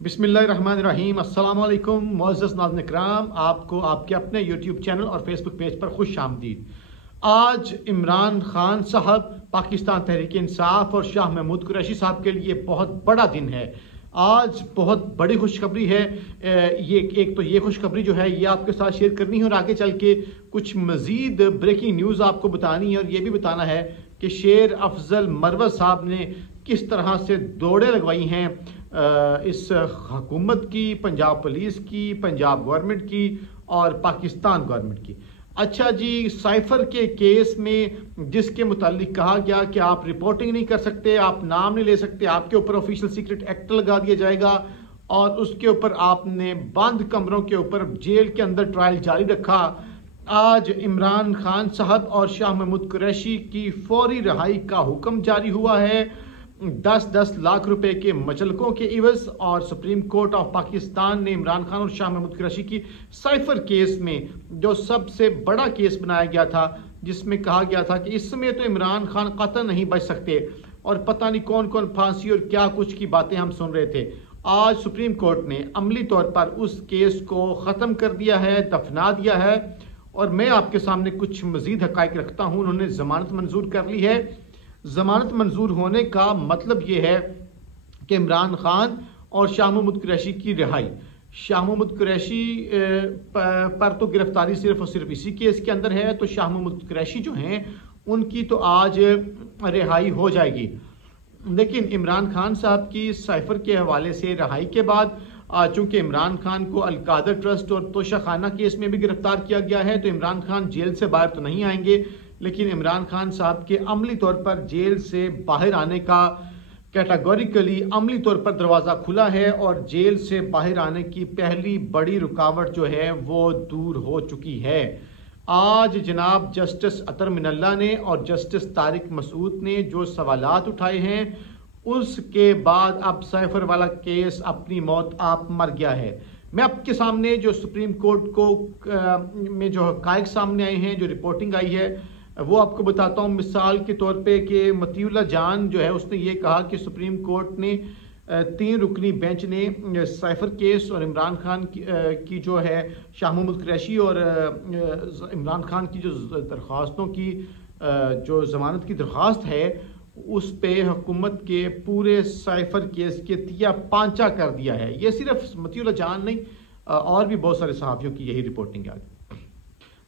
बिस्मिल्लाहिर्रहमानिर्रहीम। अस्सलाम वालेकुम मुअज़्ज़ज़ नाज़रीन इकराम, आपको आपके अपने यूट्यूब चैनल और फेसबुक पेज पर खुश आमदीद। आज इमरान खान साहब, पाकिस्तान तहरीक इंसाफ और शाह महमूद कुरैशी साहब के लिए बहुत बड़ा दिन है। आज बहुत बड़ी खुशखबरी है। ये एक तो ये खुशखबरी जो है ये आपके साथ शेयर करनी है और आगे चल के कुछ मज़ीद ब्रेकिंग न्यूज़ आपको बतानी है और ये भी बताना है कि शेर अफजल मरवत साहब ने किस तरह से दौड़े लगवाई हैं इस हुकूमत की, पंजाब पुलिस की, पंजाब गवर्नमेंट की और पाकिस्तान गवर्नमेंट की। अच्छा जी, साइफर के केस में जिसके मुतालिक कहा गया कि आप रिपोर्टिंग नहीं कर सकते, आप नाम नहीं ले सकते, आपके ऊपर ऑफिशियल सीक्रेट एक्ट लगा दिया जाएगा और उसके ऊपर आपने बंद कमरों के ऊपर जेल के अंदर ट्रायल जारी रखा। आज इमरान खान साहब और शाह महमूद कुरैशी की फौरी रिहाई का हुक्म जारी हुआ है। 10-10 लाख रुपए के मचलकों के इवज और सुप्रीम कोर्ट ऑफ पाकिस्तान ने इमरान खान और शाह महमूद कुरैशी की साइफर केस में, जो सबसे बड़ा केस बनाया गया था, जिसमें कहा गया था कि इसमें तो इमरान खान कतई नहीं बच सकते और पता नहीं कौन कौन फांसी और क्या कुछ की बातें हम सुन रहे थे। आज सुप्रीम कोर्ट ने अमली तौर पर उस केस को ख़त्म कर दिया है, दफना दिया है और मैं आपके सामने कुछ मजीद हक़ाइक़ रखता हूँ। उन्होंने ज़मानत मंजूर कर ली है। ज़मानत मंजूर होने का मतलब ये है कि इमरान खान और शाह महमूद कुरैशी की रिहाई। शाह महमूद कुरैशी पर तो गिरफ्तारी सिर्फ और सिर्फ इसी केस के अंदर है, तो शाह महमूद कुरैशी जो हैं उनकी तो आज रिहाई हो जाएगी। लेकिन इमरान खान साहब की साइफर के हवाले से रिहाई के बाद, चूंकि इमरान खान को अलकादर ट्रस्ट और तोशाखाना केस में भी गिरफ्तार किया गया है, तो इमरान खान जेल से बाहर तो नहीं आएंगे, लेकिन इमरान खान साहब के अमली तौर पर जेल से बाहर आने का कैटेगोरिकली अमली तौर पर दरवाज़ा खुला है और जेल से बाहर आने की पहली बड़ी रुकावट जो है वो दूर हो चुकी है। आज जनाब जस्टिस अतर मिनल्ला ने और जस्टिस तारिक मसूद ने जो सवालात उठाए हैं, उसके बाद अब साइफर वाला केस अपनी मौत आप मर गया है। मैं आपके सामने जो सुप्रीम कोर्ट को में जो हक़ाइक़ सामने आए हैं, जो रिपोर्टिंग आई है, वो आपको बताता हूँ। मिसाल के तौर पे कि मतीउल्लाह जान जो है उसने ये कहा कि सुप्रीम कोर्ट ने 3 रुकनी बेंच ने साइफर केस और इमरान खान की जो है शाह महमूद कुरैशी और इमरान खान की जो दरख्वास्तों की जो ज़मानत की दरख्वास्त है, उस पे हुकूमत के पूरे साइफर केस के तिया पांचा कर दिया है। ये सिर्फ मतीउल्लाह जान नहीं, और भी बहुत सारे सहाफ़ियों की यही रिपोर्टिंग है।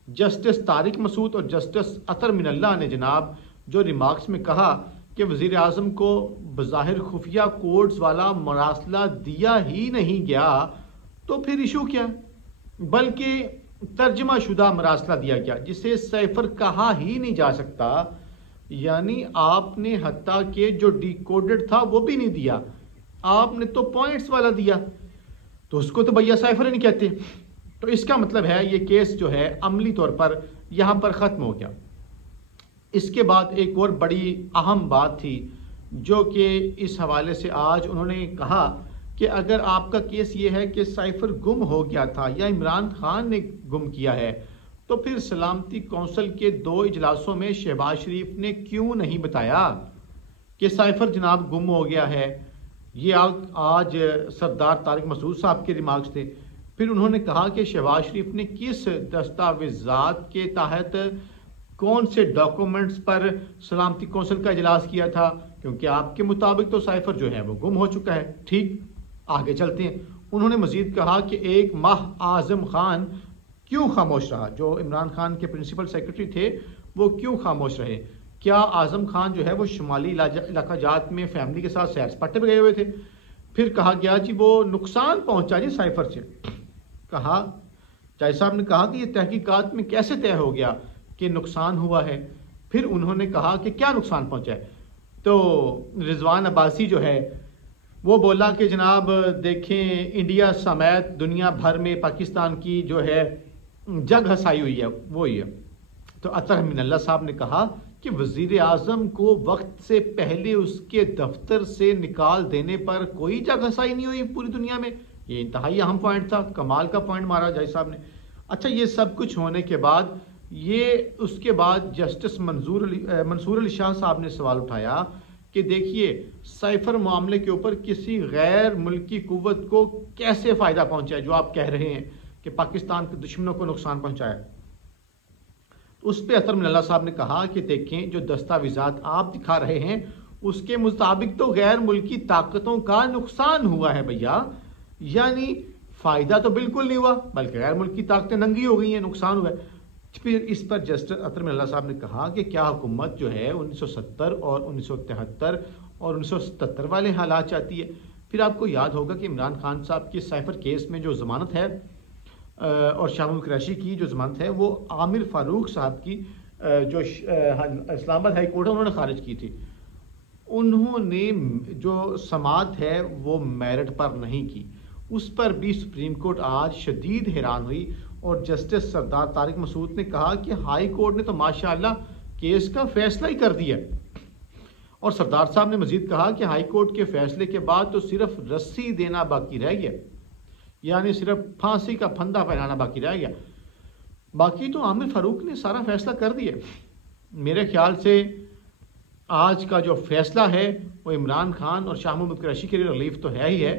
जस्टिस तारिक मसूद और जस्टिस अतर मिनल्ला ने जनाब जो रिमार्क्स में कहा कि वज़ीर आज़म को बज़ाहिर खुफिया कोड्स वाला मरासला दिया ही नहीं गया, तो फिर इशू क्या, बल्कि तर्जमा शुदा मरासला दिया गया जिसे साइफर कहा ही नहीं जा सकता। यानी आपने हत्ता के जो डिकोडेड था वो भी नहीं दिया, आपने तो पॉइंट्स वाला दिया, तो उसको तो भैया साइफर ही नहीं कहते। तो इसका मतलब है ये केस जो है अमली तौर पर यहाँ पर ख़त्म हो गया। इसके बाद एक और बड़ी अहम बात थी जो कि इस हवाले से आज उन्होंने कहा कि अगर आपका केस ये है कि साइफर गुम हो गया था या इमरान खान ने गुम किया है, तो फिर सलामती कौंसिल के 2 इजलासों में शहबाज शरीफ ने क्यों नहीं बताया कि साइफर जनाब गुम हो गया है। ये आज सरदार तारिक मसूद साहब के रिमार्क्स थे। फिर उन्होंने कहा कि शहबाज शरीफ ने किस दस्तावेजात के तहत कौन से डॉक्यूमेंट्स पर सलामती कौंसिल का इजलास किया था, क्योंकि आपके मुताबिक तो साइफर जो है वो गुम हो चुका है। ठीक, आगे चलते हैं। उन्होंने मजीद कहा कि 1 माह आज़म खान क्यों खामोश रहा, जो इमरान खान के प्रिंसिपल सेक्रेटरी थे वो क्यों खामोश रहे। क्या आज़म खान जो है वो शुमाली इलाका जात में फैमिली के साथ सैर सपाटे पर गए हुए थे। फिर कहा गया जी वो नुकसान पहुंचा जी साइफर से। कहा, जज साहब ने कहा कि ये तहकीकात में कैसे तय हो गया कि नुकसान हुआ है। फिर उन्होंने कहा कि क्या नुकसान पहुंचा है, तो रिजवान अब्बासी जो है वो बोला कि जनाब देखें, इंडिया समेत दुनिया भर में पाकिस्तान की जो है जग हसाई हुई है वो ही है। तो अतर मिनल्ला साहब ने कहा कि वजीर आज़म को वक्त से पहले उसके दफ्तर से निकाल देने पर कोई जग हसाई नहीं हुई पूरी दुनिया में। ये इंतहाई अहम पॉइंट था, कमाल का पॉइंट मारा जज साहब ने। अच्छा, ये सब कुछ होने के बाद उसके बाद जस्टिस मंसूर अली शाह साहब ने सवाल उठाया کہ دیکھیے سائفر معاملے کے اوپر کسی غیر ملکی قوت کو کیسے فائدہ پہنچا ہے، جو آپ کہہ رہے ہیں کہ پاکستان کے دشمنوں کو نقصان پہنچایا۔ اس پہ اطہر من اللہ صاحب نے کہا کہ دیکھیں جو دستاویزات آپ دکھا رہے ہیں اس کے مطابق تو غیر ملکی طاقتوں کا نقصان ہوا ہے بھیا، یعنی فائدہ تو بالکل نہیں ہوا بلکہ غیر ملکی طاقتیں ننگی ہو گئی ہیں، نقصان ہوا ہے۔ پھر اس پر جسٹس اطہر من اللہ صاحب نے کہا کہ کیا حکومت جو ہے 1970 اور 1973 اور 1977 والے حالات چاہتی ہے؟ پھر آپ کو یاد ہوگا کہ عمران خان صاحب کے سائفر کیس میں جو ضمانت ہے اور شاہ محمود قریشی کی جو ضمانت ہے وہ عامر فاروق صاحب کی جو اسلام آباد ہائی کورٹ ہے انہوں نے خارج کی تھی۔ انہوں نے جو سماعت ہے وہ میرٹ پر نہیں کی، اس پر بھی سپریم کورٹ آج شدید حیران ہوئی اور جسٹس سردار طارق مسعود نے کہا کہ ہائی کورٹ نے تو ماشاءاللہ کیس کا فیصلہ ہی کر دیا۔ اور سردار صاحب نے مزید کہا کہ ہائی کورٹ کے فیصلے کے بعد تو صرف رسی دینا باقی رہ گیا، یعنی صرف پھانسی کا پھندا پہنانا باقی رہ گیا، باقی تو عامر فاروق نے سارا فیصلہ کر دیا۔ میرے خیال سے آج کا جو فیصلہ ہے وہ عمران خان اور شاہ محمود قریشی کے لیے ریلیف تو ہے ہی ہے،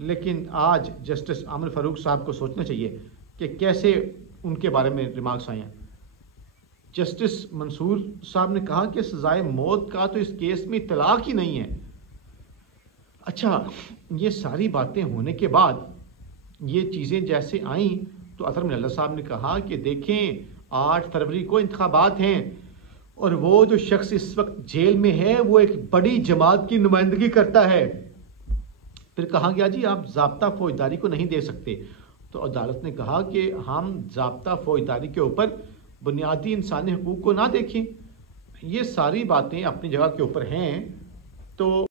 لیکن آج جسٹس عامر فاروق صاحب کو سوچنا چاہیے کہ کیسے ان کے بارے میں ریمارکس آئے ہیں۔ جسٹس منصور صاحب نے کہا کہ سزائے موت کا تو اس کیس میں اطلاق ہی نہیں ہے۔ اچھا، یہ ساری باتیں ہونے کے بعد یہ چیزیں جیسے آئیں تو اطہر من اللہ صاحب نے کہا کہ دیکھیں 8 فروری کو انتخابات ہیں اور وہ جو شخص اس وقت جیل میں ہے وہ ایک بڑی جماعت کی نمائندگی کرتا ہے۔ پھر کہا گیا جی آپ ضابطہ فوجداری کو نہیں دے سکتے، تو عدالت نے کہا کہ ہم ضابطہ فوجداری کے اوپر بنیادی انسانی حقوق کو نہ دیکھیں۔ یہ ساری باتیں اپنی جگہ کے اوپر ہیں، تو